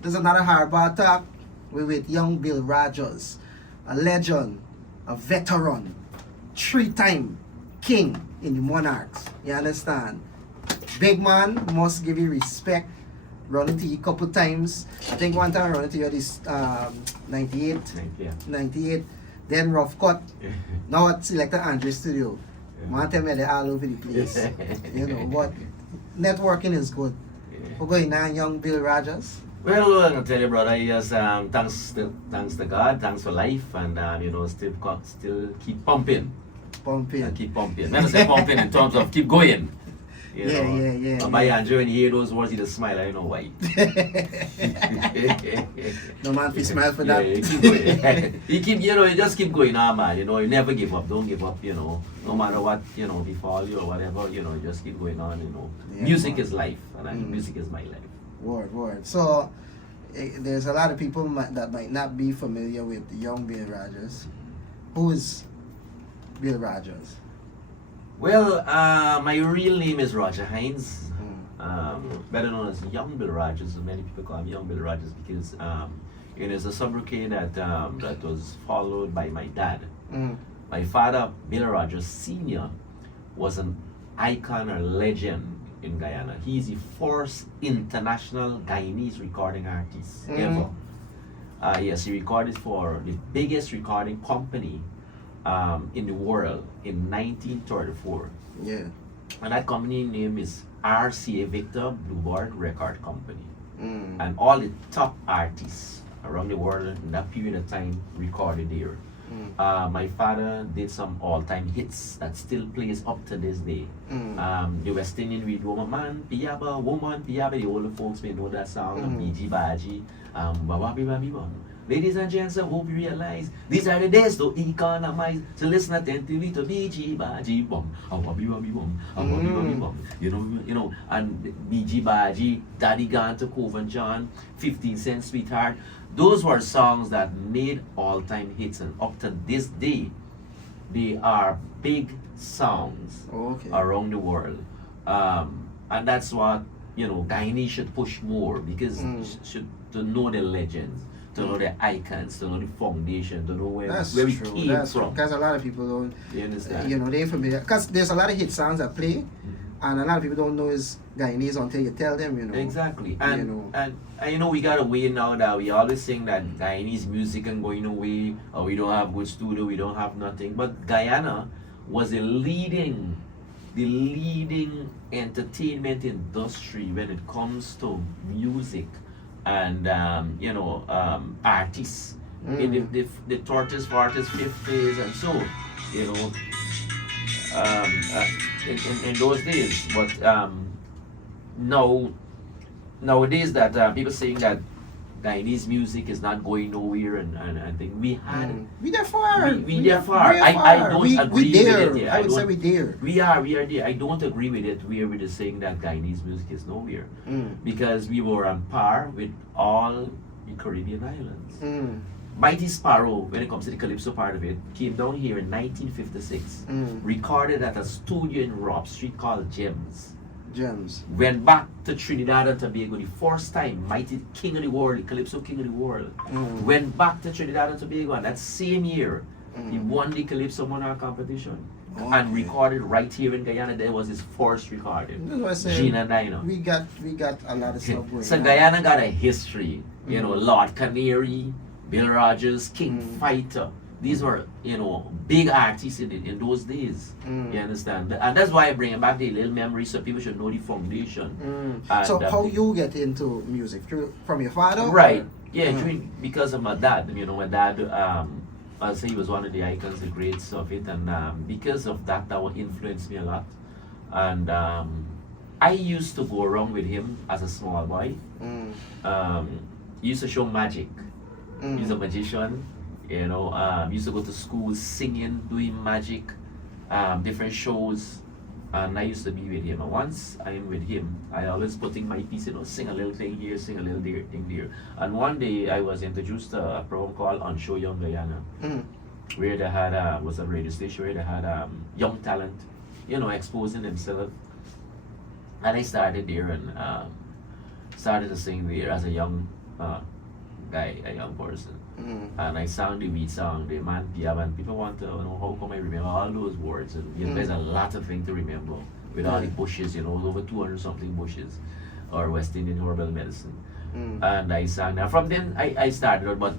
There's another Hardball Talk. We're with young Bill Rogers, a legend, a veteran, three-time king in the Monarchs. You understand? Big man, must give you respect. Run into you a couple times. I think one time I run into you this 98. 98. Then Rough Cut. Now at Selector Andre Studio. Man tell me they're all over the place. You know, but networking is good. We're going now, young Bill Rogers. Well, I'm gonna tell you, brother, yes, thanks to God, thanks for life, and still keep pumping. Keep pumping. Never say pumping in terms of keep going. Yeah. By Andrew, when you hear those words, you just smile. I know why. No man, if smile for that. Yeah, keep going. You just keep going, man. You never give up. Don't give up. No matter what, befall you or whatever. You just keep going on. Yeah, music is life, and music is my life. Word. So, there's a lot of people that might not be familiar with the young Bill Rogers. Who is Bill Rogers? Well, my real name is Roger Hines, better known as Young Bill Rogers. Many people call me Young Bill Rogers because it's a sobriquet that was followed by my dad. My father, Bill Rogers Sr., was an icon or legend in Guyana. He is the first international Guyanese recording artist ever. Yes, he recorded for the biggest recording company in the world in 1934. Yeah. And that company name is RCA Victor Bluebird Record Company. And all the top artists around the world in that period of time recorded there. My father did some all-time hits that still plays up to this day. The West Indian with Woman, Piaba, Woman, Piaba, the older folks may know that song, BG Baji, Bababi Babi Bam. Ladies and gents, I hope you realize these are the days to economize. So listen attentively to BG Baji Bum, Babi Babi Bum, Babi Babi Bum. And BG Baji, Daddy Gone to Cove and John, 15 Cent Sweetheart. Those were songs that made all-time hits, and up to this day, they are big songs around the world. And that's what Guyanese should push more, because to know the legends, to know the icons, to know the foundation, to know where we came from. Because a lot of people don't, you understand? They're familiar. Because there's a lot of hit songs that play, and a lot of people don't know is Guyanese until you tell them, Exactly. And we got away now that we always saying that Guyanese music and going away, or we don't have good studio, we don't have nothing. But Guyana was the leading entertainment industry when it comes to music and artists in the 30s, 40s, 50s, and so in those days. But nowadays that people saying that Guyanese music is not going nowhere, and I think we there far. We there far. I don't agree with it. Yeah, I would say we there. We are there. I don't agree with it where we're saying that Guyanese music is nowhere, because we were on par with all the Caribbean islands. Mighty Sparrow, when it comes to the Calypso part of it, came down here in 1956, recorded at a studio in Rob Street called Gems. Went back to Trinidad and Tobago the first time, Mighty King of the World, the Calypso King of the World. Went back to Trinidad and Tobago, and that same year, he won the Calypso Monarch competition. And recorded right here in Guyana. There was his first recording. Gina Nina. We got a lot of stuff going So on. Guyana got a history. Lord Canary, Bill Rogers, King Fighter. These were, big artists in those days. You understand? And that's why I bring back the little memories, so people should know the foundation. So how you get into music? From your father? Right. Yeah, because of my dad. My dad, I'll say he was one of the icons, the greats of it. And because of that, that would influence me a lot. And I used to go around with him as a small boy. He used to show magic. He's a magician. Used to go to school singing, doing magic, different shows, and I used to be with him. And once I am with him, I always putting my piece, sing a little thing here, sing a little thing there. And one day I was introduced to a program called On Show Young Guyana, where they had was a radio station where they had young talent, exposing themselves. And I started there and started to sing there as a young guy, a young person. Mm. And I sang the beat song, the man piano, and people want to know how come I remember all those words. And there's a lot of things to remember with all the bushes, over 200 something bushes, or West Indian herbal medicine. And I sang that. From then I started, but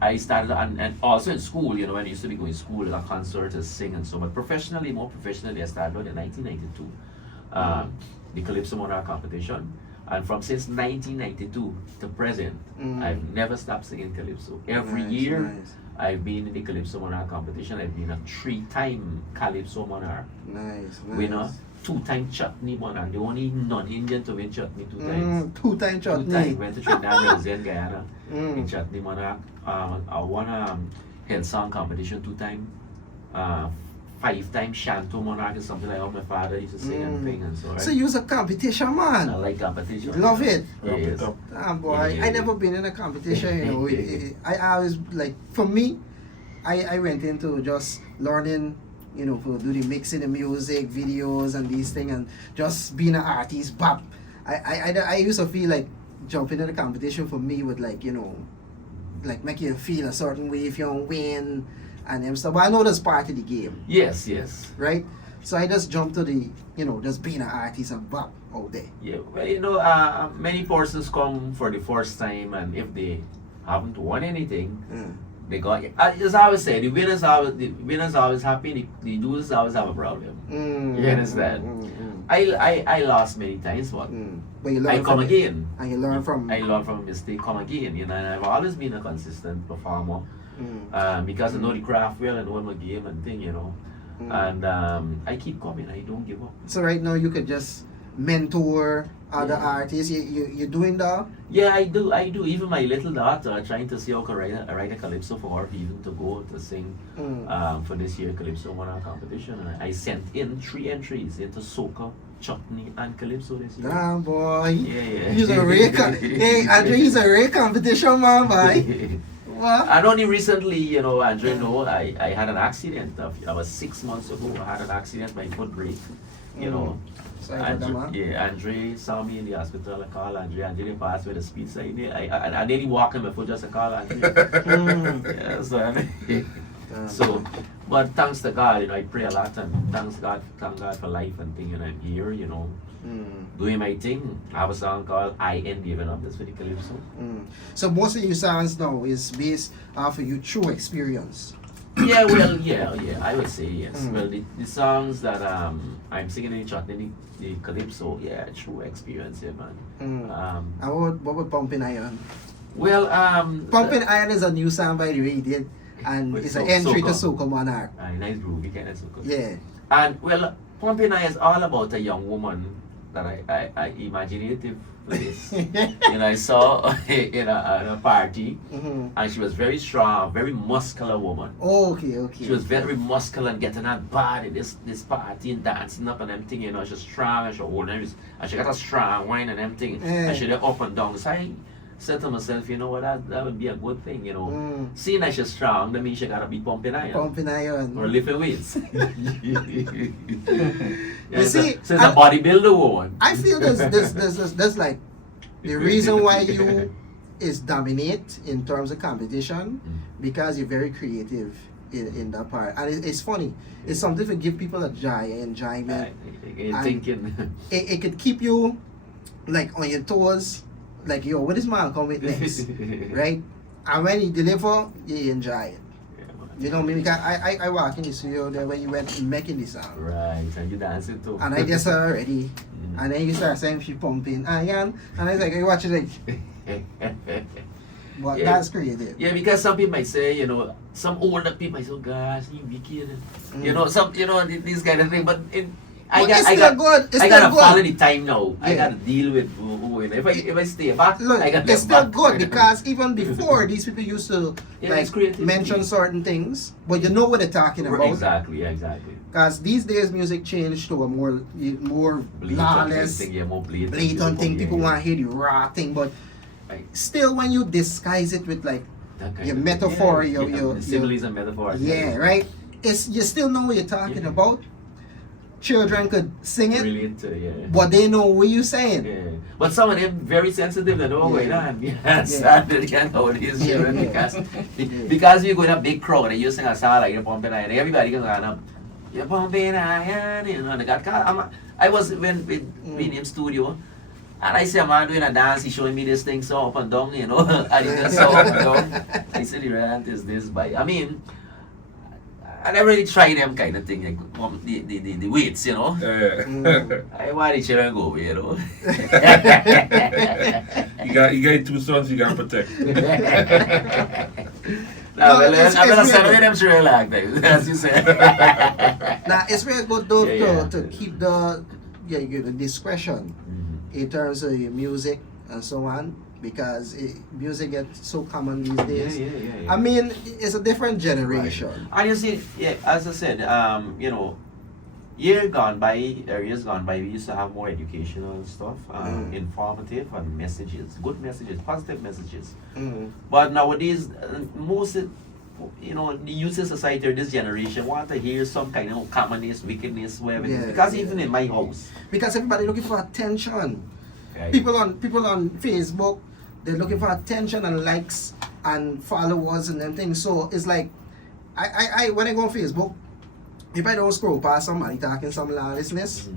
I started, and also in school, when I used to be going to school, a concert, to sing and so. But more professionally, I started in 1992, the Calypso Monarch competition. And from since 1992 to present, I've never stopped singing Calypso. Every year, I've been in the Calypso Monarch competition. I've been a 3-time Calypso Monarch winner, 2-time Chutney Monarch. The only non-Indian to win Chutney 2 times. 2-time Chutney. 2 times. Went to Trinidad, Brazil, Guyana in Chutney Monarch. I won a head song competition 2 times. 5-time Shanto Monarch is something like how my father used to sing and thing and so. Right? So you're a competition man. I like competition. Love it. Yes. Damn boy, I never been in a competition. I always like, for me, I went into just learning, for do the mixing the music, videos and these things, and just being an artist. But I used to feel like jumping in the competition for me would like make you feel a certain way if you don't win and stuff. But I know that's part of the game. Yes. Right? So I just jumped to the, just being an artist and bop out there. Yeah, well, many persons come for the first time, and if they haven't won anything, they got. As I always say, the winners always happy. The losers always have a problem. You understand? I lost many times, but you learn I come again. And you learn from. I learn from mistake, come again. And I've always been a consistent performer. Because I know the craft well, I know my game and thing, and I keep coming. I don't give up. So right now you could just mentor other artists. You doing that? Yeah, I do. Even my little daughter, trying to see how can write a calypso for her, even to go to sing for this year Calypso Monarch competition. And I sent in 3 entries into soca, chutney, and calypso this year. Damn boy. Yeah. He's a rare. Hey, Andre, he's a rare competition man, boy. What? And only recently, Andre, I had an accident. I was 6 months ago. I had an accident, my foot break. Andre saw me in the hospital. I called Andre they passed with a speed sign. I didn't walk in my foot, just I called Andre. So, but thanks to God, I pray a lot, and thank God for life and thing, and I'm here, doing my thing. I have a song called I Ain't Giving Up, that's for the Calypso. So most of your songs now is based off of your true experience. Yeah, I would say yes. Well, the songs that I'm singing in chutney, the calypso, true experience, man. And what about Pumping Iron? Well, Pumping Iron is a new song by the way he did, and it's an entry to Soca Monarch. Nice groovy kind of soca. Yeah. And well, Pumping Iron is all about a young woman that I imaginative place. I saw in a party, and she was very strong, very muscular woman. Okay. She was very muscular and getting that body, this party and dancing up and everything, she's strong and she hold and she got a strong wine and everything, and she did up and down. So I said to myself, that would be a good thing, Seeing that she's strong, that means she gotta be pumping iron. Pumping iron. Or lifting weights. You see, so it's a bodybuilder woman. I feel there's like the reason why you is dominate in terms of competition because you're very creative in that part, and it's funny. It's something to give people a joy, enjoyment. Thinking it could keep you like on your toes, like what is man come with next, right? And when you deliver, you enjoy it. You know me, because I walk in the studio there when you went making this song. Right, and you dancing too. And I just already. And then you start saying she pumping iron. And I was like, hey, watch it. But that's creative. Yeah, because some people might say, some older people might say, oh gosh, you wicked. These kind of thing. But I gotta follow the time now. I gotta deal with who if I stay back. Look, I gotta it's still good because even before these people used to mention certain things, but you know what they're talking about. Exactly. Because these days music changed to a more lawless, more blatant thing. People want to hear the raw thing, but still when you disguise it with like your metaphor, your symbolism, metaphors. Right. You still know what you're talking about. Children could sing it, Brilliant, but they know what you're saying. But some of them very sensitive, they don't going on. You understand? They can't know what it is, because you go in a big crowd and you sing a song like you're pumping iron, everybody goes on, you're pumping iron, you know, they got I was when in him studio, and I see a man doing a dance, he's showing me this thing so up and down, you know, and he just so up and down. I said, the rant is this, but I mean, I never really try them kind of thing, like the weights, you know. I want the children go, you know. you got 2 sons you got to protect. No, well, I'm going to send them to relax, as you said. Now, it's very good though to keep the discretion in terms of your music and so on, because music gets so common these days. I mean, it's a different generation. Right. And you see, as I said, you know, years gone by, we used to have more educational stuff, informative and messages, good messages, positive messages. But nowadays, most, you know, the youth in society or this generation want to hear some kind of commonness, wickedness, whatever it is. Because even in my house. Because everybody looking for attention. Right. People on Facebook, they're looking for attention and likes and followers and them things. So it's like, I when I go on Facebook, if I don't scroll past somebody talking some lawlessness,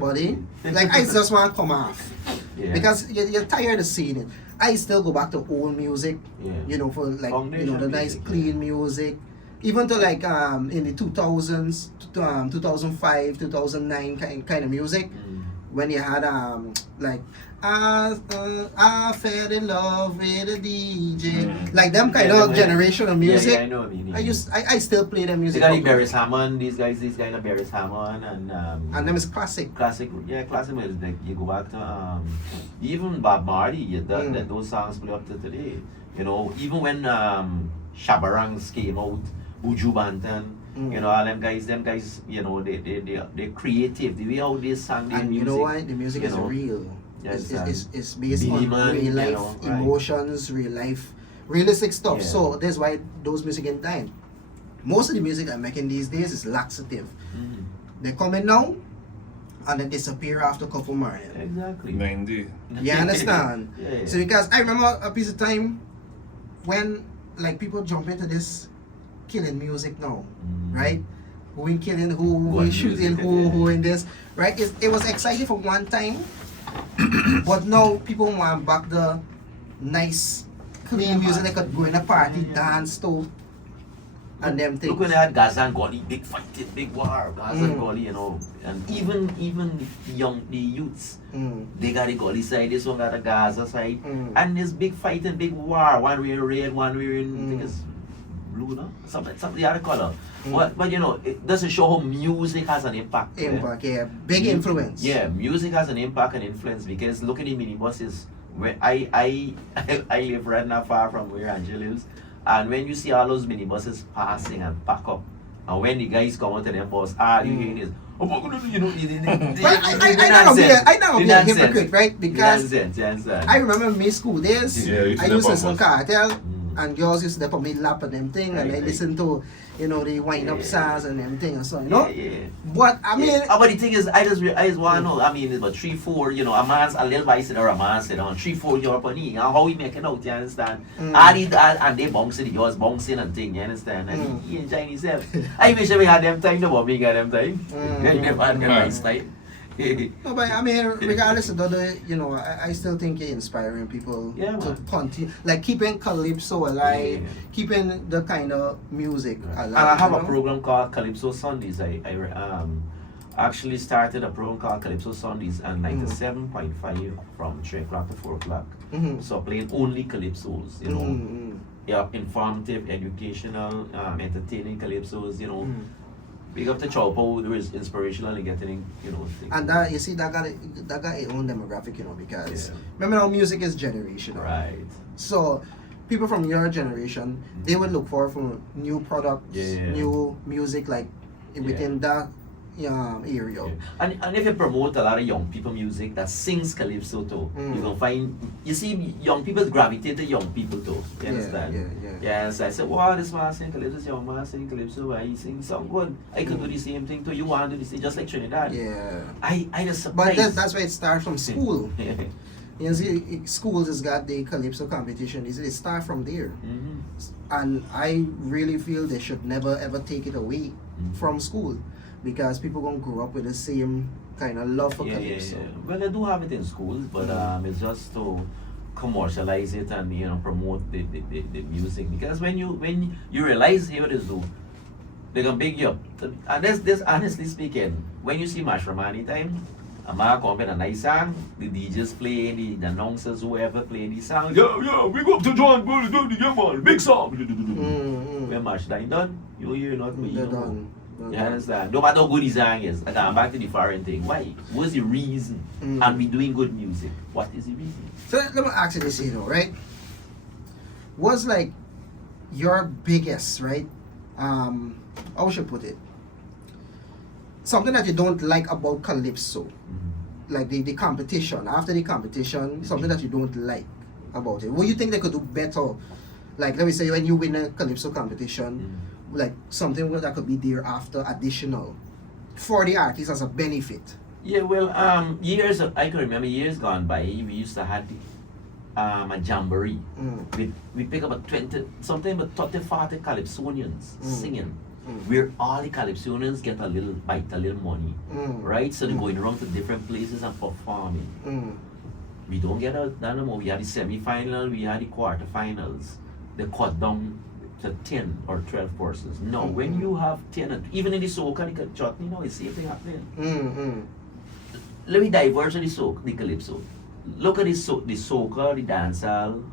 buddy, like I just want to come off. Because you're tired of seeing it. I still go back to old music, you know, for like, you know, the nice clean music. Even to like in the 2000s, 2005, 2009 kind of music. When you had like I fell in love with a DJ, like them kind of generational music. I know what you mean. I still play them music. They got Barry's Hammond, these guys are Barry's Hammond and them is classic. Classic music. Like you go back to even Bob Marley, that those songs play up to today. You know, even when Shabarangs came out, Buju Banton. You know, all them guys, you know, they're creative. The way how they sang their music. You know why? The music is real. It's based on real life, you know, emotions, real life, realistic stuff. So that's why those music ain't dying. Most of the music I'm making these days is laxative. They come in now and they disappear after a couple more. Exactly. 90. You understand? So because I remember a piece of time when like people jump into this killing music now, right? Who in killing who in shooting who in this, right? It was exciting for one time, but now people want back the nice, clean music they could go in a party, dance to, and them things. Look when they had Gaza and Goli, big fighting, big war, Gaza and Goli, you know, and even the youths, they got the Goli side, this one got the Gaza side, and there's big fighting, big war, one wearing red, one wearing, I think it's blue, no? Something the other color. But you know, it doesn't show how music has an impact. Big influence. Yeah, music has an impact and influence, because look at the minibuses. Where I live right not far from where Angel lives, and when you see all those minibuses passing and pack up, and when the guys come out to their bus, you hearing this, oh my goodness, you know, I never be a hypocrite, right? Because I remember my school days, I used to listen to Cartel, and girls used to put me lap and them thing, and I listen to, you know, the wind up songs and them thing and so, you know. But I mean, but the thing is, I just want to know. I mean, it's about 3-4, you know, a little bicycle or a man sit on 3-4 Europe on and how we make it out, you understand? And they bouncing, yours bouncing and thing, you understand? And he in Chinese self. I wish we had them time, but we got them time. You never had them nice time. No, but I mean, regardless of the, you know, I still think you're inspiring people to continue, like keeping Calypso alive, keeping the kind of music alive. And I have a program called Calypso Sundays. I actually started a program called Calypso Sundays and 97.5 from 3 o'clock to 4 o'clock. So playing only Calypsos, you know, informative, educational, entertaining Calypsos, you know. Big up to Chopo, there is inspirational and getting, you know, things. And that, you see, that got its own demographic, you know, because remember now music is generational. Right. So people from your generation, they would look for new products, new music, like within that area. And if you promote a lot of young people music that sings Calypso too, you're gonna find, you see, young people gravitate to young people too. You understand? Yes, I said, wow, this man sing Calypso, this young man sing Calypso, why he sing so good. I could do the same thing too. You want to do the same, just like Trinidad. Yeah. I just surprised. But that's why it starts from school. You see, schools has got the calypso competition. They start from there, and I really feel they should never ever take it away from school, because people gonna grow up with the same kind of love for calypso. Well, they do have it in schools, but it's just to commercialize it and promote the music. Because when you realize here it is, they're gonna big you up. And this honestly speaking, when you see Mushroom anytime, a man come with a nice song, the DJs playing, the announcers, whoever playing these songs. Yeah, we go up to John, go do the game on, big song. When Mash done, you're not me. They're done. You understand? No matter how good the song is, I come back to the foreign thing. Why? What's the reason? And we doing good music. What is the reason? So let me ask you this, right? What's like your biggest, right? How should I put it? Something that you don't like about calypso, like the competition. After the competition, something that you don't like about it. What do you think they could do better? Like, let me say when you win a calypso competition, like something that could be there after additional for the artist as a benefit. Yeah, well, I can remember years gone by, we used to have a jamboree. We pick up a 20, sometimes a 30, 40 calypsonians singing. Where all the calypsonians get a little money, right? So they're going around to different places and performing. We don't get that no more. We had the semi-final, we had the quarterfinals. They cut down to 10 or 12 persons. No, when you have 10, even in the soca, the chutney, it's the same thing happening. Let me diverge to the calypso. Look at the soca, the dancehall.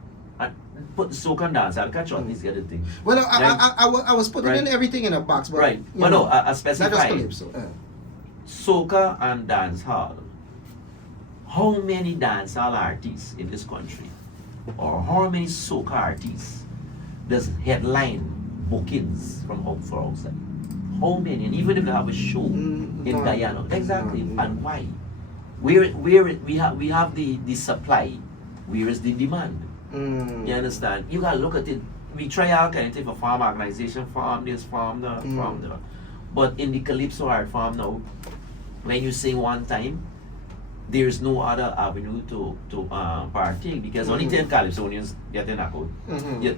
Put the soca and dancehall, catch on these other things. Well, I was putting in everything in a box, but but no, I specify. Not just calypso. Soca and dancehall. How many dancehall artists in this country, or how many soca artists, does headline bookings from outside? How many? And even if they have a show in Guyana, exactly. And why? Where we have the supply, where is the demand? You understand? You gotta look at it. We try all kind of thing for farm organization, farm this, farm that, farm that. But in the calypso art form now, when you sing one time, there's no other avenue to partake, because only 10 calypsonians get in a code.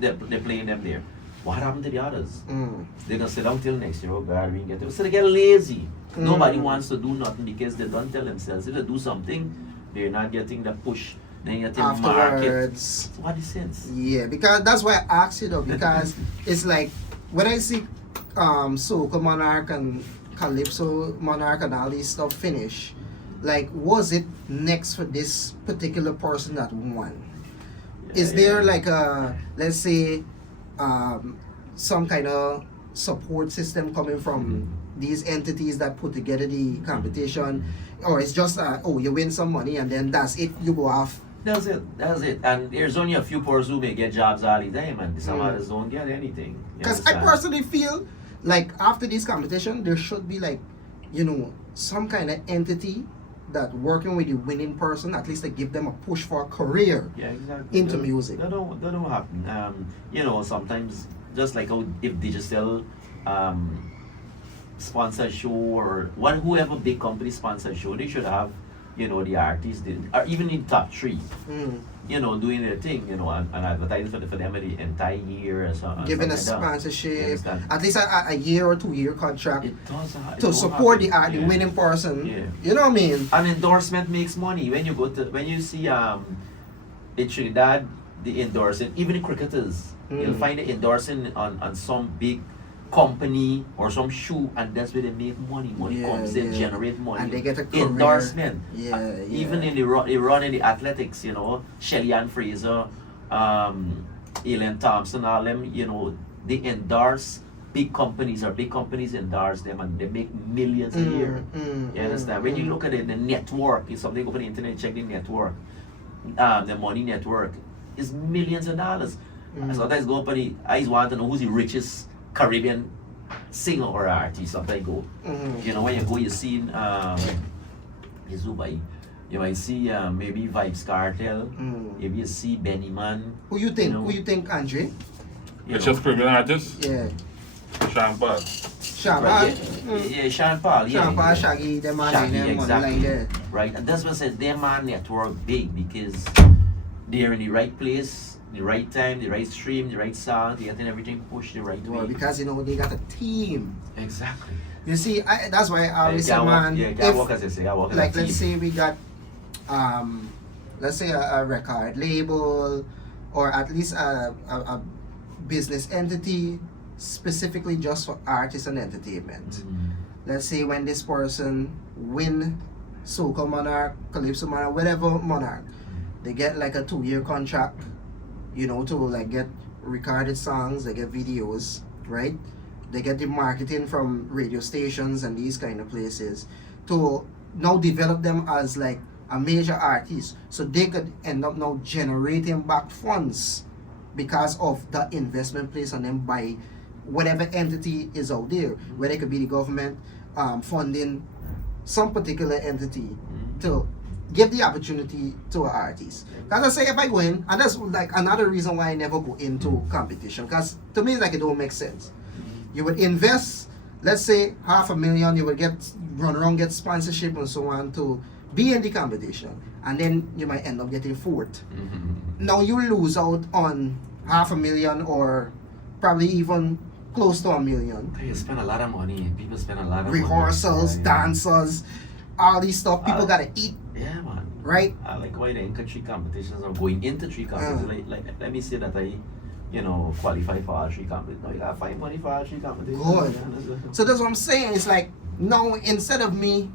They're playing them there. What happened to the others? They're gonna sit down till next year. Oh God, we can get them. So they get lazy. Nobody wants to do nothing because they don't tell themselves if they do something, they're not getting the push. Then you're market. Afterwards. What is sense? Yeah, because that's why I asked you though, because it's like when I see soca Monarch and calypso Monarch and all this stuff finish, like was it next for this particular person that won? Is there like a, let's say, some kind of support system coming from these entities that put together the competition, or it's just you win some money and then that's it, you go off? That's it. And there's only a few persons who may get jobs all the time, and some others don't get anything. Because I personally feel like after this competition, there should be like, some kind of entity that working with the winning person, at least to give them a push for a career into music. That don't happen. Sometimes just like if digital sponsor a show, or whoever big company sponsor a show, they should have the artists or even in top 3 doing their thing, and advertising for them the entire year or so, giving a sponsorship, at least a year or 2 year contract to support the winning person. You know what I mean? An endorsement makes money. When you see in Trinidad, the endorsing, even the cricketers, you'll find it endorsing on some big company or some shoe, and that's where they make money. Money comes in, generate money, and they get a career. Endorsement. Even in the run in the athletics, Shelly Ann Fraser, Ellen Thompson, all them, they endorse big companies, or big companies endorse them, and they make millions a year. You understand? When you look at it, the network, if something go on the internet, check the network, the money network is millions of dollars. Sometimes go up and I want to know who's the richest Caribbean singer or artist. Sometimes go, when you go, you see you might see maybe Vibes Cartel, maybe you see Benny Man. Who you think? Who you think, Andre? Richest Caribbean artist? Yeah. Champagne. Sean Right, Paul. yeah, Sean Paul, yeah. Sean Paul, yeah. Shaggy, them man Shaggy, them money exactly. like that. Right, and that's what I said, their man network big because they're in the right place, the right time, the right stream, the right song, they're getting everything pushed the right Well, way. because you know they got a team. Exactly. You see, that's why I always say, Can't walk- man, yeah, can't if, walk as I say, I walk as like a let's team. say we got let's say a record label or at least a business entity specifically just for artists and entertainment. Let's say when this person win Soca Monarch, Calypso Monarch, whatever Monarch, they get like a 2-year contract, you know, to like get recorded songs, they get videos, right? They get the marketing from radio stations and these kind of places to now develop them as like a major artist. So they could end up now generating back funds because of the investment placed on them by whatever entity is out there, whether it could be the government funding some particular entity to give the opportunity to an artist. Because I say if I go in, and that's like another reason why I never go into competition, because to me it's like it don't make sense. You would invest, let's say $500,000, you would run around, get sponsorship and so on to be in the competition, and then you might end up getting fourth. Now you lose out on $500,000 or probably even close to $1 million. You spend a lot of money. People spend a lot of Rehearsals, money. dancers, all these stuff. People gotta eat, Yeah, man. right? I like why they enter 3 competitions or going into 3 competitions. Like, let me say that I, qualify for all 3 competitions. No, you gotta find money for all 3 competitions. Good. Yeah, So that's what I'm saying. It's like now instead of me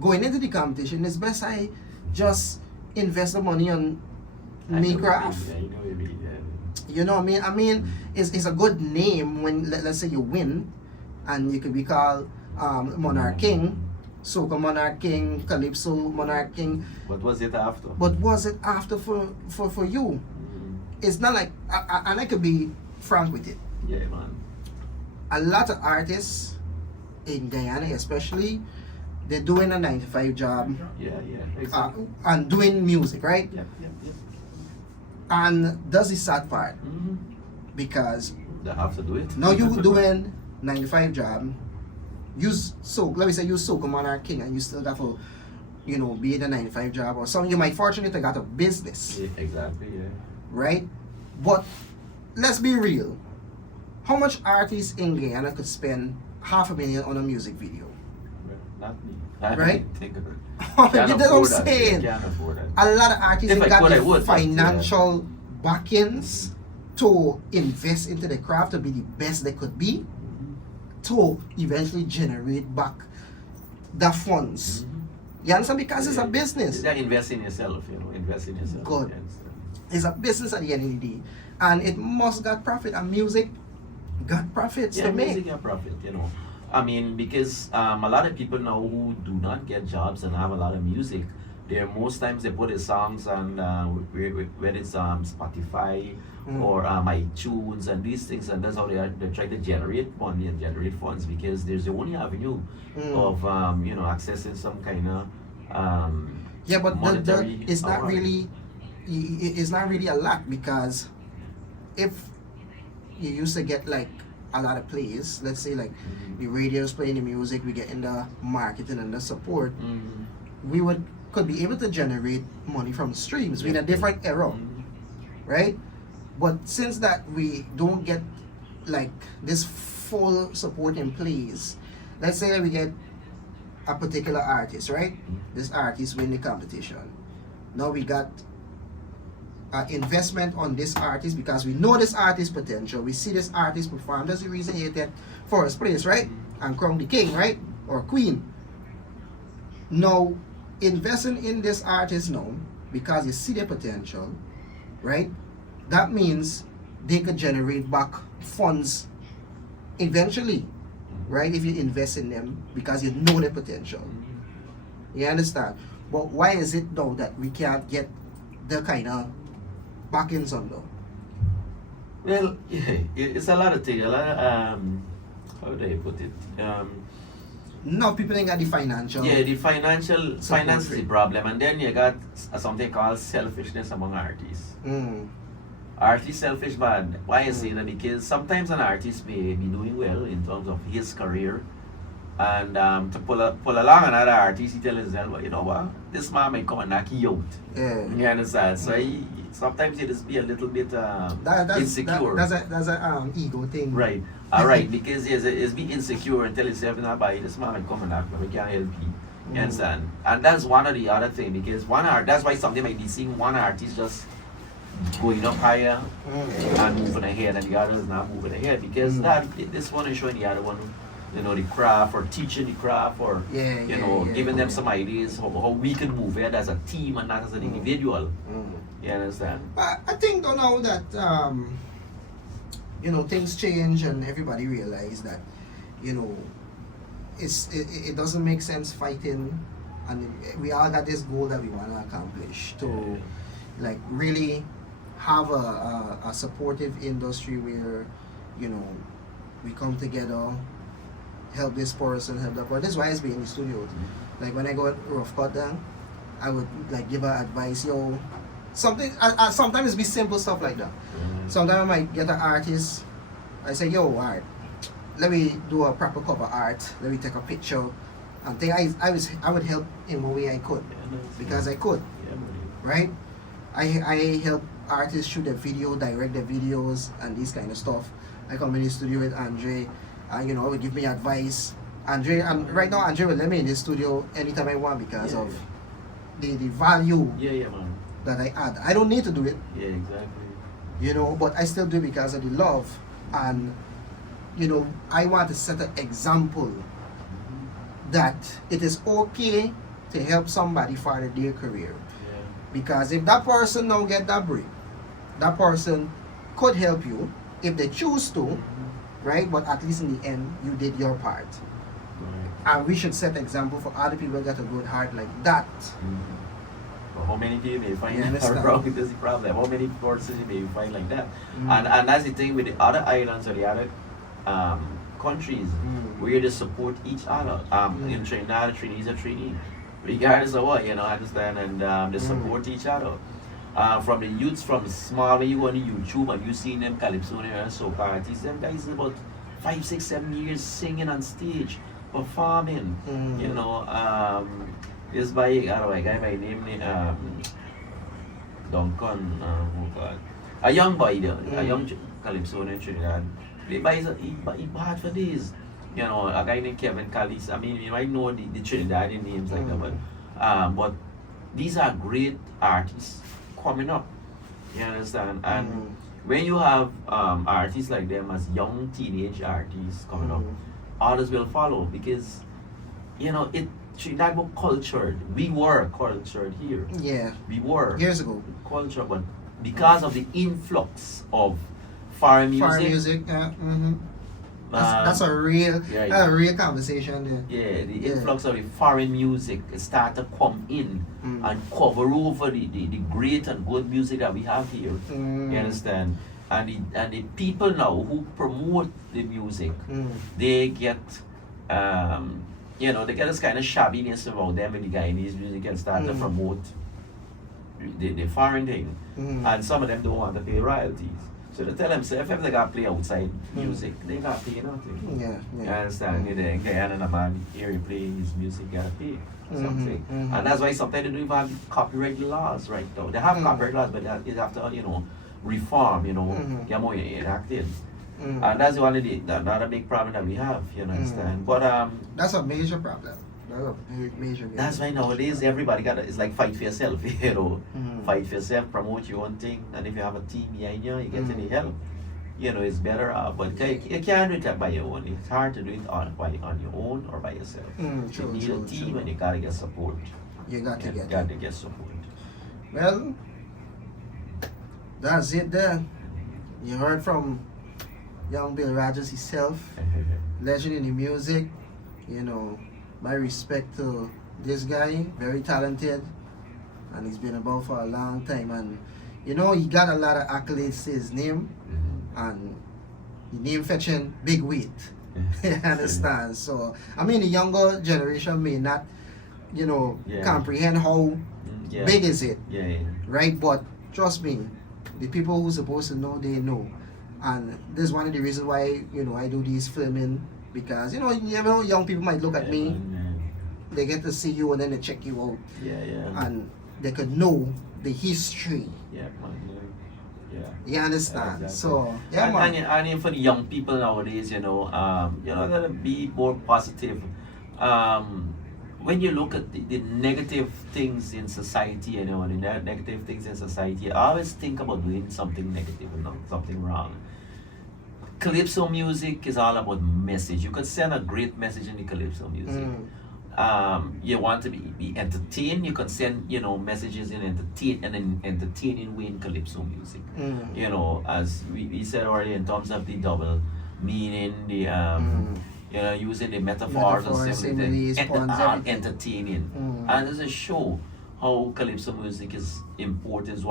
going into the competition, it's best I just invest the money on me craft. You know what I mean? I mean, it's a good name when let's say you win, and you could be called Monarch King, Soca Monarch King, Calypso Monarch King. What was it after? But was it after for you? It's not like, and I could be frank with it. Yeah, man. A lot of artists in Guyana, especially, they're doing a 9-to-5 job Yeah, exactly. and doing music, right? Yep. And that's the sad part because They have to do it. now you doing 9-to-5 job, let me say you Soca Monarch King, and you still got to, be in a 9-to-5 job or something. You might fortunately got a business, Yeah, exactly, yeah. right? But let's be real. How much artists in Guyana could spend $500,000 on a music video? Well, not me. I Right? Think of it. You Can't know what I'm afford that. saying? Can't afford that. A lot of artists If I got could, I the would, but, financial backings to invest into the craft to be the best they could be, to eventually generate back the funds. You understand? Because it's a business. They're investing in yourself, invest in yourself. Good. Yes. It's a business at the end of the day. And it must got profit, and music got profits Yeah, to make. music and profit, I mean, because a lot of people now who do not get jobs and have a lot of music, most times they put their songs on whether it's Spotify or iTunes and these things, and that's how they try to generate money and generate funds, because there's the only avenue of accessing some kind of Yeah, but monetary it's not award. it's not really a lot, because if you used to get like a lot of plays, let's say like the radio's playing the music, we get in the marketing and the support, we could be able to generate money from streams. We're in a different era, right? But since that we don't get like this full support in plays, let's say that we get a particular artist, right? This artist win the competition. Now we got investment on this artist because we know this artist potential. We see this artist perform. That's the reason he get first place, right? And crown the king, right? Or queen. Now, investing in this artist now, because you see their potential, right? That means they could generate back funds eventually, right? If you invest in them because you know their potential. You understand? But why is it though that we can't get the kind of backings on though? Well, yeah, it's a lot of things. A lot of how do I put it? No, people ain't got the financial. Yeah, the finance is for the it. problem, and then you got something called selfishness among artists. Artist selfish, man. Why I say that? Because sometimes an artist may be doing well in terms of his career, and to pull along another artist, he tells himself, well, you know what, this man may come and knock you out. Yeah. You understand? So sometimes he just be a little bit insecure. That's a ego thing. Right. Alright, because he's be insecure and tell himself, nah, boy, this man may come and knock me, we can't help you. You understand? And that's one of the other thing, because that's why something might be seeing one artist just going up higher and moving ahead, and the other is not moving ahead, because this one is showing the other one, you know, the craft, or teaching the craft, or giving them some ideas how we can move ahead as a team and not as an individual. You understand? But I think though now that things change and everybody realize that it doesn't make sense fighting, and we all got this goal that we want to accomplish to like really have a supportive industry where we come together, help this person, help that person. This is why I be in the studios. Like when I go rough cut down, I would like give her advice, something. Sometimes it be simple stuff like that. Sometimes I might get an artist. I say, yo, alright, let me do a proper cover art. Let me take a picture. And think I would help in one way I could, because I could, right? I help artists shoot their video, direct their videos, and this kind of stuff. I come in the studio with Andre, I would give me advice. Andre, and right now Andre will let me in the studio anytime I want because of the value man. that I add. I don't need to do it. Yeah, exactly. But I still do it because of the love, and I want to set an example that it is okay to help somebody further their career. Because if that person now get that break, that person could help you if they choose to, right? But at least in the end, you did your part. And we should set example for other people that got a good heart like that. But how many people may find understand? wrong with this problem? How many persons you may find like that? And that's the thing with the other islands or the other countries, where they support each other. In Trinidad, Trinidad is a Trinity, regardless of what, understand, and they support each other. From the youths, from small, when you go on YouTube and you see them calypso and soca artists, them guys is about 5, 6, 7 years singing on stage, performing. This by a guy by name Duncan, a young boy there, a young calypso in Trinidad. He bad for this. A guy named Kevin Callis. I mean, you might know the Trinidadian names like that, but these are great artists coming up. You understand? And when you have artists like them as young teenage artists coming up, others will follow, because Trinidad was cultured. We were cultured here. Yeah. We were years ago. Cultured, but because of the influx of foreign music. That's a real conversation there. Yeah, the influx of the foreign music start to come in and cover over the great and good music that we have here. You understand? And the people now who promote the music, they get they get this kind of shabbiness about them in the Guyanese music and start to promote the foreign thing. And some of them don't want to pay royalties. So they tell themselves if they got to play outside music, they got to pay nothing. You understand? In Guyana, and a man here he play his music, you got to pay something. And that's why sometimes they don't even have copyright laws right now. They have copyright laws, but they have to, reform, get more enacted. And that's one of another big problem that we have, you understand? But that's a major problem. That's a major. That's why nowadays everybody it's like fight for yourself, fight for yourself, promote your own thing, and if you have a team behind you, you get any help. It's better but you can't do it by your own. It's hard to do it on your own or by yourself. You need a team and you gotta get support. You got to get support. Well, that's it there. You heard from young Bill Rogers himself, legend in the music. My respect to this guy, very talented, and he's been about for a long time, and he got a lot of accolades to his name, and the name fetching big weight. You understand? So I mean, the younger generation may not comprehend how big is it, right? But trust me, The people who's supposed to know, they know. And this is one of the reasons why, I do these filming, because, you never know, young people might look at me, they get to see you and then they check you out. Yeah. And they could know the history. Yeah, man. Yeah. You understand? Exactly. So, yeah, man. And for the young people nowadays, gotta be more positive. When you look at the negative things in society, negative things in society, I always think about doing something negative and not something wrong. Calypso music is all about message. You could send a great message in the calypso music. You want to be entertained, you can send messages in an entertaining way in calypso music. As we said already, in terms of the double meaning, the using the metaphors and similes, puns, everything. entertaining. And there's a show how calypso music is important. Is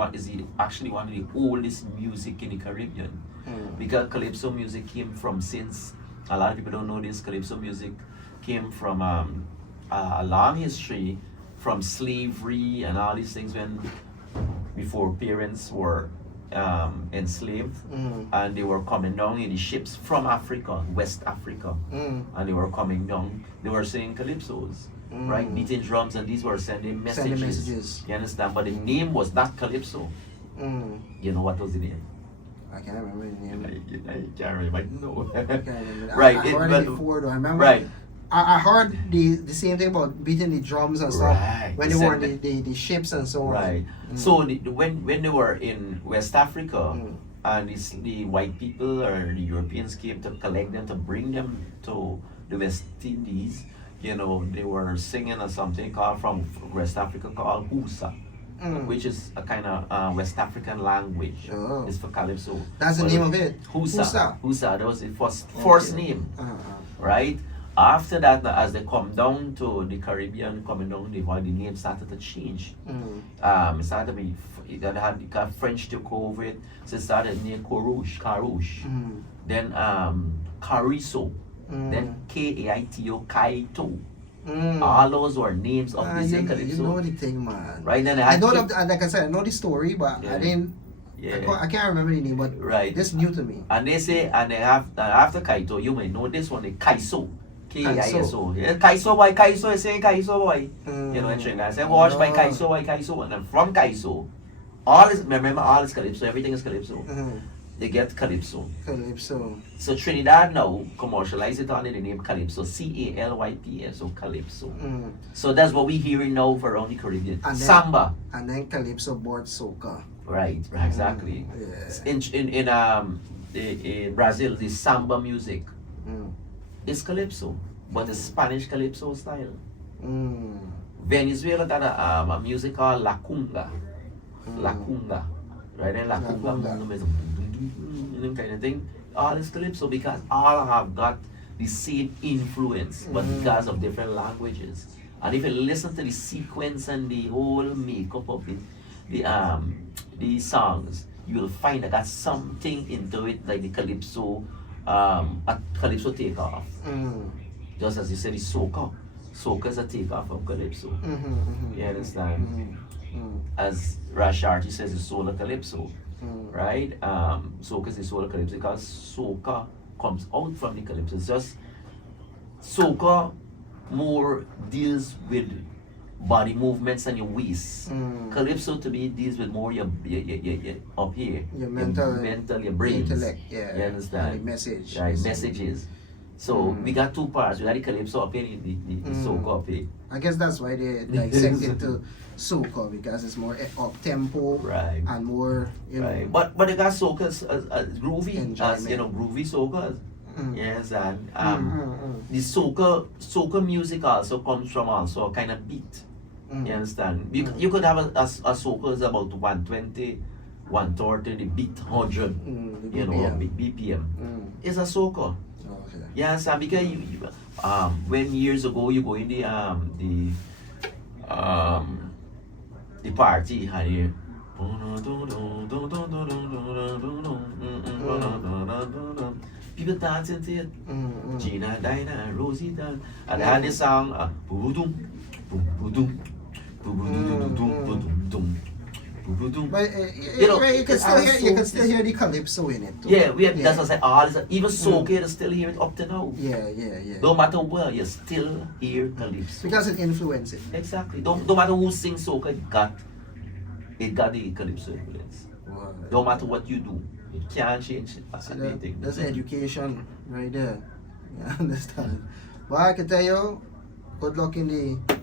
actually one of the oldest music in the Caribbean, because calypso music came from, since a lot of people don't know this, calypso music came from a long history from slavery and all these things, when before parents were enslaved, and they were coming down in the ships from Africa, West Africa, and they were coming down, they were singing calypsos, right, beating drums, and these were sending messages. You understand? But the name was not calypso. You know what was the name? I can't remember the name. I can't remember. No. I can't remember. Right. I heard it before though. I remember. Right. I heard the same thing about beating the drums and stuff when they were on the ships and so on. Right. So when they were in West Africa, and the white people or the Europeans came to collect them, to bring them to the West Indies, they were singing or something called from West Africa called Husa, which is a kind of West African language. It's for calypso. That's the name of it. Husa. That was the first name. Right. After that, as they come down to the Caribbean, coming down the name started to change. It started to be, the French took over it, so it started near Carouche, then Cariso, then Kaito, Kaito. All those were names of the same calypso. You know the thing, man. Right, then I know like I said, I know the story, but I didn't. Yeah. I can't remember the name, but this is new to me. And they say, and they have after Kaito, you may know this one, the Kaiso. K-I-S-O. Kaiso boy, Kaiso is saying Kaiso boy. In Trinidad. I say, watch by Kaiso boy, Kaiso. And then from Kaiso, remember all is calypso, everything is calypso. They get calypso. So Trinidad now commercialize it under the name calypso, C-A-L-Y-P-S-O, calypso. So that's what we're hearing now for around the Caribbean. And then, Samba. And then calypso board soca. Right, exactly. Yeah. In Brazil, the samba music is calypso, but it's Spanish calypso style. Venezuela got a music called La Cunga. La Cunga. Right? And La Cunga is kind of thing. All is calypso because all have got the same influence, but because of different languages. And if you listen to the sequence and the whole makeup of the songs, you will find that got something into it, like the calypso, a calypso takeoff. Just as you said, the soca. Soca is a takeoff of calypso. You understand? As Rasharti says, the soul of calypso. Right? Soca is the soul of calypso because soca comes out from the calypso. It's just soca more deals with body movements and your waist. Calypso to me deals with more your up here. Your mental, your brains. Intellect, yeah. You understand? And the message. Right, messages. So we got two parts. We got the calypso up here, the soca up here. I guess that's why they dissect into soca, because it's more up tempo, right, and more right. But they got soca as groovy, enjoyment. as groovy soca. Yes, and the soca music also comes from also a kind of beat. You understand? You could have a soca is about 120, 130, the beat 100, BPM. It's a soca. Okay. Yes, because when years ago you go in the party, and you people dancing to it. Gina, Dinah, Rosie, Dan, and they had this song, boom, boom, boom, boom, boom, boom, boom, boom, boom, But You know, you can still and hear so you can still hear the calypso in it too. Yeah, that's what I say. All this, even soca, you still hear it up to now. Yeah. No matter where, you still hear calypso. Because it influences it. Exactly. Don't matter who sings soca, it got the calypso influence. Wow. No matter what you do, it can't change it. That's See the that? thing. That's education right there. You understand? But I can tell you, good luck in the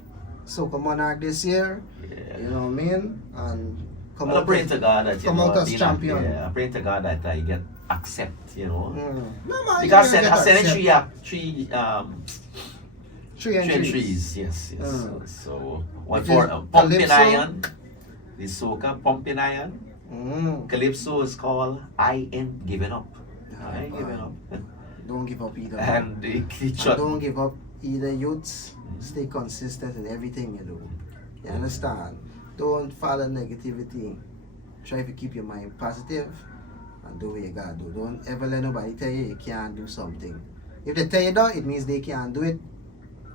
Soca Monarch this year. Yeah. You know what I mean? And come Well, I out pray as- to God that you come know, out as being champion. Yeah, I pray to God that I get accept, you know. No, man, Because you I get said accept. three Three entries. yes. Mm. So one Which for is pumping Calypso. iron, the soca pumping iron. Mm. Calypso is called I ain't giving up. I ain't giving up. Don't give up either. And the And shot. don't give up either, youths. Stay consistent in everything you do. You understand? Don't follow negativity. Try to keep your mind positive and do what you gotta do. Don't ever let nobody tell you you can't do something. If they tell you that, it means they can't do it,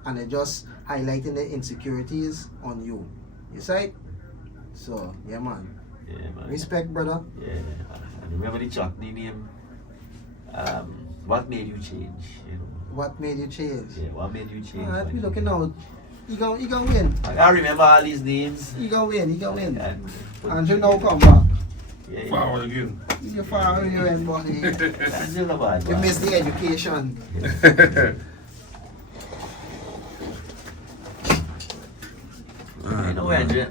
and they're just highlighting the insecurities on you. You see it? So, yeah, man. Yeah, man. Respect, brother. Yeah. And remember the chutney name? What made you change? You know. What made you change? Yeah, what made you change? Alright, man? we looking out. You gonna win. I remember all these names. You gonna win. You gonna win. And Andrew now come back. yeah. Forward again. You far you and boy. That's still a bad You one. miss the education. You know, Andrew.